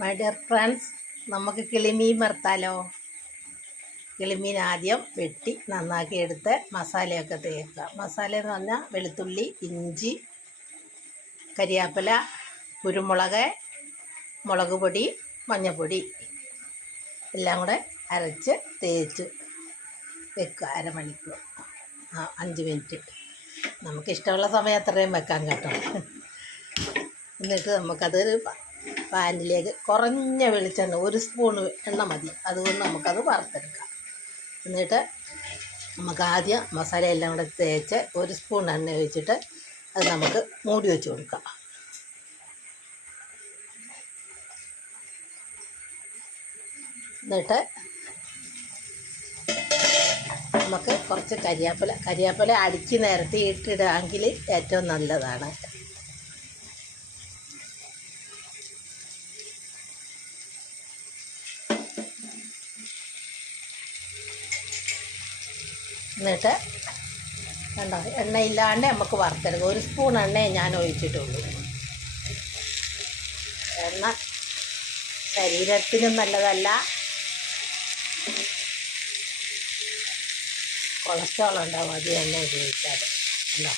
My dear friends നമുക്ക് കിളിമീൻ വറുത്താലോ? കിളിമീൻ ആദ്യം വെട്ടി നന്നാക്കി എടുത്ത് മസാലയൊക്കെ തേക്കുക. മസാല എന്ന് പറഞ്ഞാൽ വെളുത്തുള്ളി ഇഞ്ചി കരിയാപ്പില കുരുമുളക് മുളക് പൊടി മഞ്ഞൾപ്പൊടി എല്ലാം കൂടെ അരച്ച് തേച്ച് വെക്കുക അരമണിക്കൂർ. ആ അഞ്ച് മിനിറ്റ്. നമുക്കിഷ്ടമുള്ള സമയം അത്രയും വെക്കാൻ കേട്ടോ. എന്നിട്ട് നമുക്കതൊരു പാനിലേക്ക് കുറഞ്ഞ വെളിച്ചെണ്ണ ഒരു സ്പൂൺ എണ്ണ മതി. അതുകൊണ്ട് നമുക്കത് വറുത്തെടുക്കാം. എന്നിട്ട് നമുക്ക് ആദ്യം മസാല എല്ലാം കൂടെ തേച്ച് ഒരു സ്പൂൺ എണ്ണ ഒഴിച്ചിട്ട് അത് നമുക്ക് മൂടി വെച്ച് കൊടുക്കാം. എന്നിട്ട് നമുക്ക് കുറച്ച് കരിയാപ്പില കരിയാപ്പില അടിച്ച് നിരത്തി ഇട്ടിടുകയെങ്കിൽ ഏറ്റവും നല്ലതാണ്. എന്നിട്ട് കണ്ടോ? എണ്ണയില്ലാണ്ട് നമുക്ക് വറുത്തെടുക്കാം. ഒരു സ്പൂൺ എണ്ണയെ ഞാൻ ഒഴിച്ചിട്ടുള്ളൂ. എണ്ണ ശരീരത്തിനും നല്ലതല്ല. കൊളസ്ട്രോൾ ഉണ്ടാവും അത് എണ്ണ ഉപയോഗിച്ചാൽ. ഉണ്ടോ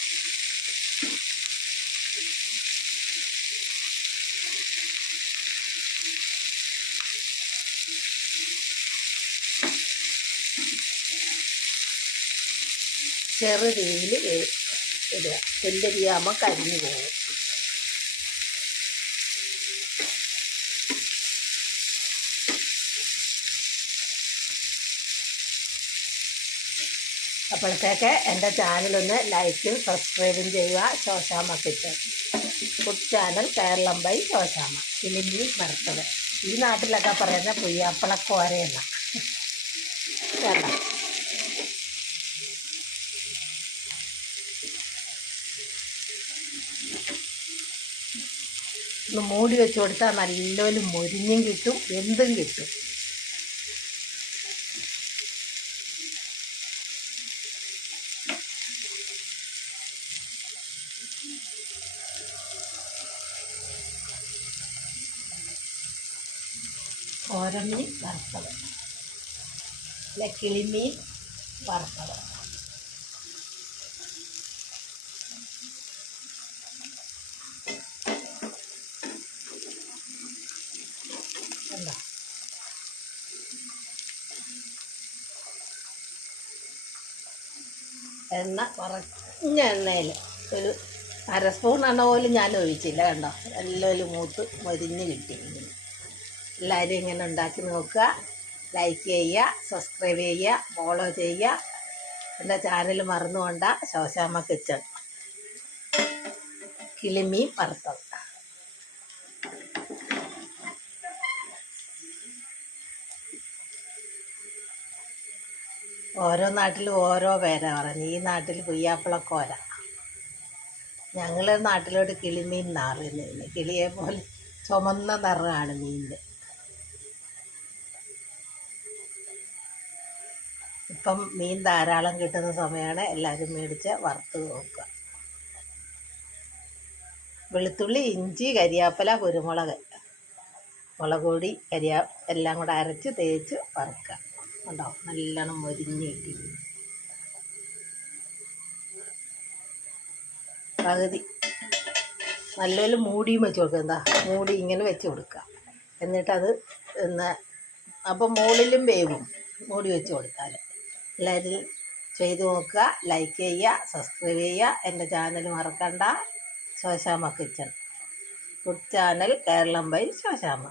ചെറു തീയിൽ ഇടുക. തെല്ലരിയാകുമ്പോൾ കരിഞ്ഞു പോകും അപ്പോഴത്തേക്ക് എന്റെ ചാനലൊന്ന് ലൈക്കും സബ്സ്ക്രൈബും ചെയ്യുക. Shoshamma kitchen. Food channel Keralam by Shoshamma ഇല്ലെങ്കിൽ വറുത്തത്. ഈ നാട്ടിലൊക്കെ പറയുന്ന പുയ്യാപ്പളക്കോരയെന്ന. വേണ്ട ഒന്ന് മൂടി വെച്ച് കൊടുത്താൽ നല്ലപോലെ മൊരിഞ്ഞും കിട്ടും എന്തും കിട്ടും. ഓരമീൻ വറുത്തത്. അല്ലെ കിളിമീൻ വറുത്തത്. എണ്ണ കുറഞ്ഞ എണ്ണയിൽ ഒരു അര സ്പൂൺ എണ്ണ പോലും ഞാൻ ഒഴിച്ചില്ല കണ്ടോ? എല്ലാം മൂത്ത് മൊരിഞ്ഞ് കിട്ടി എല്ലാവരും ഇങ്ങനെ ഉണ്ടാക്കി നോക്കുക. ലൈക്ക് ചെയ്യുക സബ്സ്ക്രൈബ് ചെയ്യുക ഫോളോ ചെയ്യുക. എന്റെ ചാനൽ മറന്നുകൊണ്ട ശോശാമ്മ കിച്ചൺ. കിളിമീൻ വറുത്തത്. ഓരോ നാട്ടിലും ഓരോ പേരാ പറഞ്ഞു. ഈ നാട്ടിൽ കുയ്യാപ്പിളക്കോര ഞങ്ങളുടെ നാട്ടിലോട്ട് കിളിമീൻ പറയുന്നത് കിളിയെ പോലെ ചുമന്ന നിറമാണ് മീനിന്റെ ഇപ്പം മീൻ ധാരാളം കിട്ടുന്ന സമയമാണ് എല്ലാവരും മേടിച്ച് വറുത്ത് നോക്കുക. വെളുത്തുള്ളി ഇഞ്ചി കരിയാപ്പല കുരുമുളക്. മുളക് പൊടി കരിയാ എല്ലാം കൂടെ അരച്ച് തേച്ച് വറുക്കുക. ഉണ്ടോ നല്ലോണം മൊരിഞ്ഞ് കിട്ടി. പകുതി. നല്ലപോലെ മൂടിയും വെച്ച് കൊടുക്കുക. എന്താ? മൂടി ഇങ്ങനെ വെച്ച് കൊടുക്കുക. എന്നിട്ടത് എന്ന അപ്പം മുകളിലും വേവും. മൂടി വെച്ച് കൊടുത്താൽ. എല്ലാവരും ചെയ്ത് നോക്കുക ലൈക്ക് ചെയ്യുക സബ്സ്ക്രൈബ് ചെയ്യുക. എന്റെ ചാനൽ മറക്കണ്ട. Shoshamma kitchen food channel Keralam by Shoshamma